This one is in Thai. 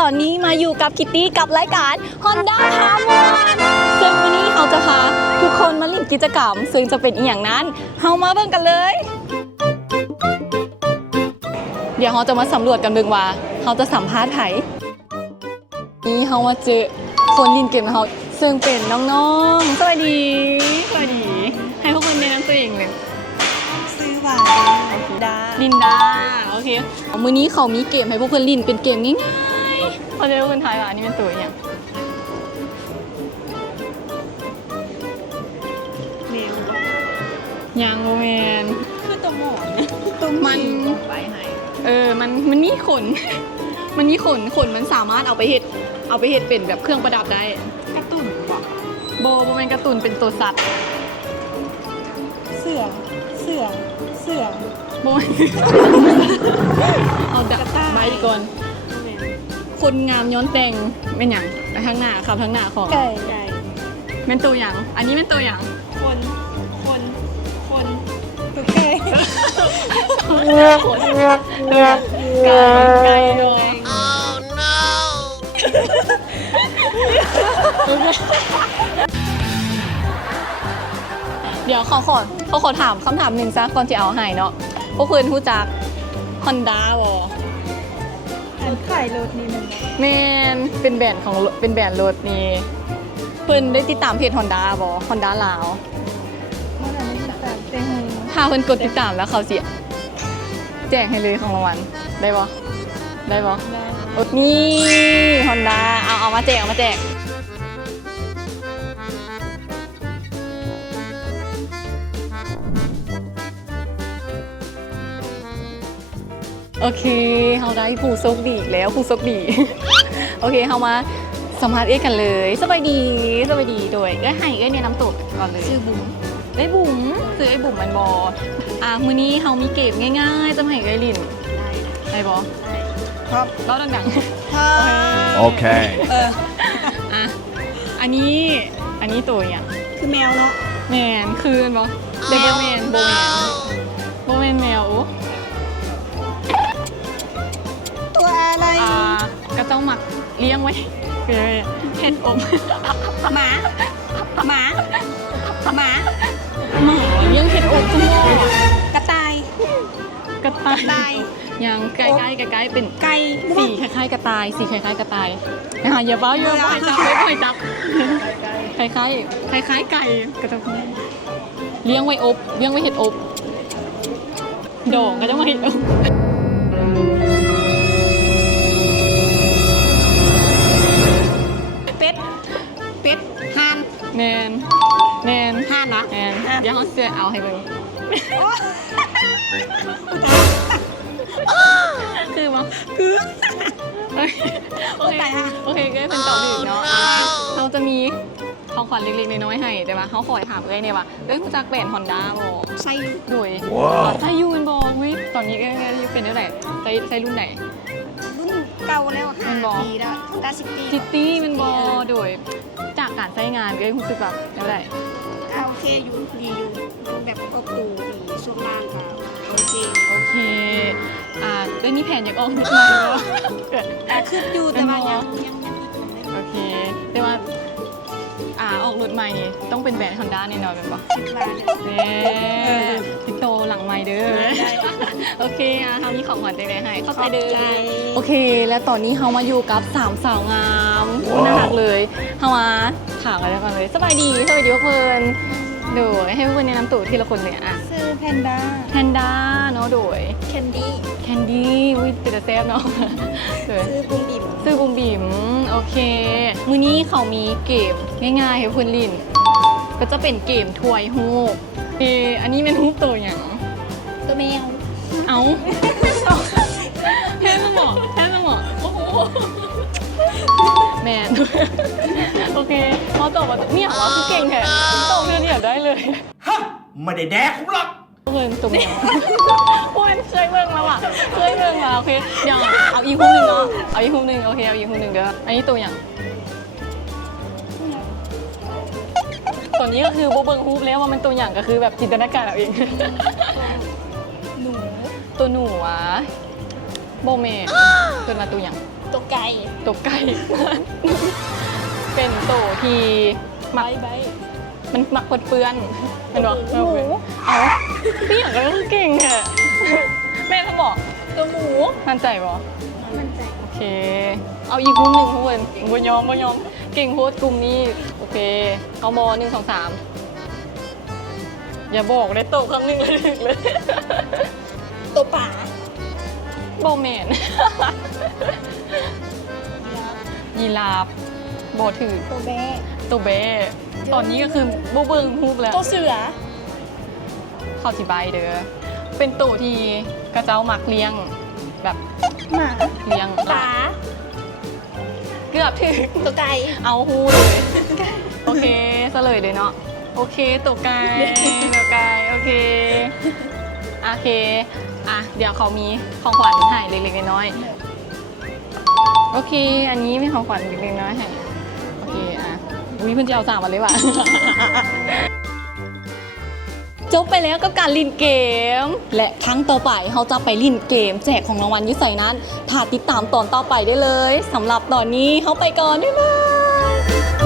ตอนนี้มาอยู่กับคิตตี้กับรายการ Honda พาม่วนซึ่งวันนี้เราจะพาทุกคนมาเล่นกิจกรรมซึ่งจะเป็นอีกอย่างนั้นเรามาเบิ่งกันเลย เดี๋ยวเราจะมาสำรวจกันเบิ่งว่าเราจะสัมภาษณ์ไผนี่เรามาเจอคนเล่นเกมเราซึ่งเป็นน้องๆสวัสดีสวัสดีให้พวกคนแนะนำตัวเองเลย ซื้อหวานดา ลินดาโอเคมื้อนี้เขามีเกมให้พวกเพื่อนลินเป็นเกมง่ายๆเขาจะให้พวกเพื่อนทายว่าอันนี้เป็นตัวอย่าง เมล ยังโมเมน คือตัวหมอนตัว มัน ไปให้ มันมีขน มันมีขนมันสามารถเอาไปเฮ็ดเป็นแบบเครื่องประดับได้ กระตุ่นบอก โบเป็นการ์ตูนเป็นตัวสัตว์ เสือ โบเอาดักใบก่อนคนงามย้อนแต่งเป็นอย่างไปข้างหน้าขับข้างหน้าของ ไก่ เป็นตัวอย่างอันนี้เป็นตัวอย่าง คนตุ๊กแก ไก่เลย เดี๋ยวเขาขอถามคำถามหนึ่งซะก่อนจะเอาให้เนาะพวกเพื่อนรู้จัก Honda บ่ อันขายรถนี่มัน แม่นเป็นแบรนด์รถนี่เพิ่นได้ติดตามเพจ Honda บ่ Honda ลาว เมื่อไหร่ไม่ตามเต็ง ถ้าเพิ่นกดติดตามแล้วเขาสิแจกให้เลยของรางวัลได้บ่ได้บ่นี่ Honda เอามาแจกโอเคเราได้ผู้โชคดีอีกแล้วผู้โชคดี โอเคเรามาสัมภาษณ์กันเลยสบายดีโดยให้เนี่ยน้ำตกก่อนเลย ชื่อบุ๋ม ไอ้บุ๋มซื้อไอ้บุ๋มมันบอมื้อนี้เรามีเกมง่ายๆจะมาให้ไอ้ลินได้บอ ครับ เล่าดัง ครับ Okay. อ่ะอันนี้ตัวอย่าง คือแมวเนาะ แมนคืนบอเดบแมนโบแมนแมว ตัวอะไร ก็ต้องหมักเลี้ยงไว้เห็ดอม หมาหมาเลี้ยงเห็ดอมทั้งหมด กระต่าย กระต่ายอย่างใกล้เป็น ไก่ สีคล้ายๆกระต่ายนะคะอย่าเบ้าอย่าปล่อยจับไม่ปล่อยจับคล้ายไก่กระต่ายเลี้ยงไว้เห็ดอบดอกก็จะมาเห็ดอบ เป็ดห่าน แมน ห่านเหรอ แมนเดี๋ยวเขาเสียเอาให้เบิ่งคือมั้งโอเคก็เป็นตอบถูกเนาะเขาจะมีของขวัญเล็กๆน้อยๆให้แต่ว่าเขาขอถามเลยเนี่ยว่ารู้จักแบรนด์ Honda บ่ ใช่ โดยใช้ยูนบอวิตอนนี้ก็ยังเป็นเท่าไหร่ใช้รุ่นไหน รุ่นเก่าแล้ว มันบอก ปีแล้ว90 ปี ซิตี้มันบอโดยจากการใช้งานก็รู้สึกแบบเท่าไหร่ โอเคอยู่ดีอยู่แบบก็ปูดีช่วงล่างค่ะโอเค โอเคได้มีแผนอยากออกนิดหน่อยเนาะ ขึ้นอยู่แต่ว่ายังโอเคแต่ว่าออกรถใหม่นี่ต้องเป็นแบรนด์ Honda แน่นอนเป็นปะ คิดว่าเนี่ย ติดโตหลังใหม่เด้อโอเคทำนี้ของขวัญใจแรงให้เข้าใจเด้อ ใจ โอเค แล้วตอนนี้เรามาอยู่กับ3สาวงามน่ารักเลยเรามาถามกันแล้วกันเลยสบายดีพวกเพื่อนโดยให้เพื่อนแนะนำตัวทีละคนเลยอะ ซื้อแพนด้า แพนด้าเนาะโดย แคนดี้ แคนดี้วิติดแซ่บเนาะโดย ซื้อบุ้งบิ่ม ซื้อบุมบิ๋มโอเค มื้อนี้เขามีเกมง่ายๆให้เพื่อนลินก็จะเป็นเกมถวยฮูกอันนี้เป็นฮูกตัวอย่าง ตัวแมว เอาแค่สมองโอ้โหแมนโอเคเขาตอบว่าเนี่ยว่าคือเก่งแท้ตอบเนี่ยได้เลย ฮะไม่ได้แดกผมหรอก เงินตัวแมวอ้วนเคยเบิ่งแล้วอ่ะเคยเบิ่งแล้วโอเคเดี๋ยวเอาอีกคู่หนึ่งเนาะเอาอีกคู่หนึ่งโอเคเอาอีกคู่หนึ่งเด้ออันนี้ตัวอย่างตอนนี้ก็คือโบเบิ่งฮูปแล้วว่ามันตัวอย่างก็คือแบบจินตนาการเอาเอง หนู ตัวหนูอ่ะโบเมเกิดมาตัวอย่าง ตัวไก่ ตกไก่ เป็นโตที่มักมันมักเปื้อนๆมันบอก หมู เอาพี่อย่างก็เก่งแค่แม่ถ้าบอก ตัวหมู มั่นใจบ่ มันใจ โอเค เอาอีกกลุ่มหนึ่งทุกคนบ่ยอม เก่งโพสต์กลุ่มนี้ โอเค เอาม1 2 3 อย่าบอกได้โตคำหนึ่งเลยถึกเลย ตัวป่า โบแมน ยีราฟโบถือ ตัวแบะ ตัวเบ้ตอนนี้ก็คือโบเบิงฮูบแล้ว ตัวเสือ เข้าที่ใบเด้อ เป็นตัวที่กระเจ้ามักเลี้ยง แบบ หมา เลี้ยง ปลา เกือบถึง ตัวไก่ เอาฮูเลย โอเคเฉลยเลยเนาะ โอเคตัวไก่ตัวไก่โอเค โอเค อ่ะ เดี๋ยวเขามีของขวัญให้เล็กๆน้อยๆโอเค อันนี้มีของขวัญเล็กๆน้อยๆให้ โอเค อ่ะวิเพื่อนจะเอา3 วันเลยว่ะ จบไปแล้วกับการลินเกม และครั้งต่อไปเขาจะไปลินเกม แจกของรางวัลอยุ่ใส่นั้นถ้าติดตามตอนต่อไปได้เลยสำหรับตอนนี้เขาไปก่อนบ๊ายบาย